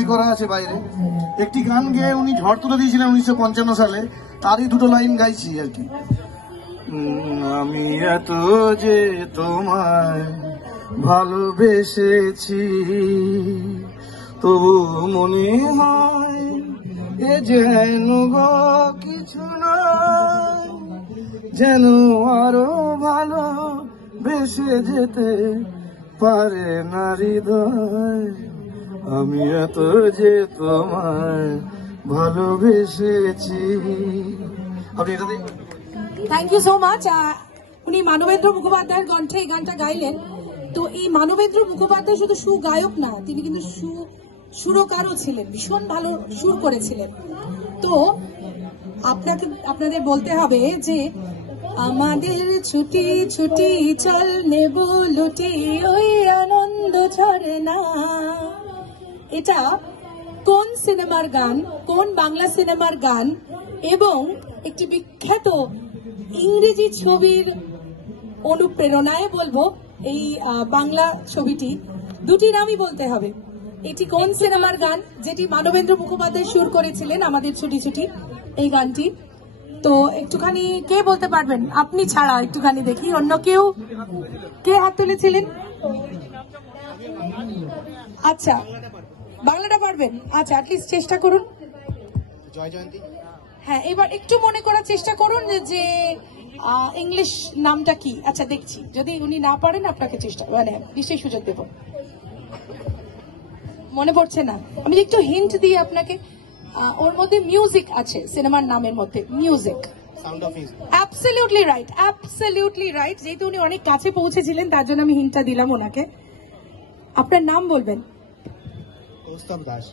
ছবি করা আছে বাইরে। একটি গান গেয়ে উনি ঝড় তুলে দিয়েছিলেন 1955 সালে, তারই দুটো লাইন গাইছি আর কি। আমি এত যে তোমায় ভালোবেসেছি, তবু মনে হয় এ যেন গো কিছু নয়, যেন আরো ভালো বেসে যেতে পারে না হৃদয়। আমি এত যে তোমায় ভালোবেসেছি। আপনি এটা দিন। Thank you so much. উনি মানবেন্দ্র মুখোপাধ্যায়ের কণ্ঠে এই গানটা গাইলেন। তো এই মানবেন্দ্র মুখোপাধ্যায় শুধু সুগায়ক না, তিনি কিন্তু সুরকারও ছিলেন, ভীষণ ভালো সুর করেছিলেন। তো আপনাদের বলতে হবে যে আমাদের ছুটি ছুটি চল নেব লুটি ওই আনন্দ ঝরে না, এটা কোন সিনেমার গান, কোন বাংলা সিনেমার গান এবং একটি বিখ্যাত ইংরেজি ছবির অনুপ্রেরণায় বলবো এই বাংলা ছবিটি, দুটি নামই বলতে হবে। এটি কোন সিনেমার গান যেটি মানবেন্দ্র মুখোপাধ্যায় সুর করেছিলেন, আমাদের ছুটি ছুটি এই গানটি। তো একটুখানি কে বলতে পারবেন? আপনি ছাড়া একটুখানি দেখি, অন্য কেউ কে হাত তুলেছিলেন? আচ্ছা, বাংলাটা পারবেন? আচ্ছা, অ্যাটলিস্ট চেষ্টা করুন। জয় জয়ন্তী। হ্যাঁ, এবার একটু মনে করার চেষ্টা করুন যে ইংলিশ নামটা কি। আচ্ছা, দেখছি, যদি উনি না পারেন আপনাকে চেষ্টা নিশ্চয়ই সুযোগ দেব। মনে পড়ছে না? আমি একটু হিন্ট দিই আপনাকে। ওর মধ্যে মিউজিক আছে, সিনেমার নামের মধ্যে music. Absolutely right, absolutely right. যেহেতু উনি অনেক কাছে পৌঁছেছিলেন তার জন্য আমি হিন্টটা দিলাম ওনাকে। আপনার নাম বলবেন? কৌস্তব দাস।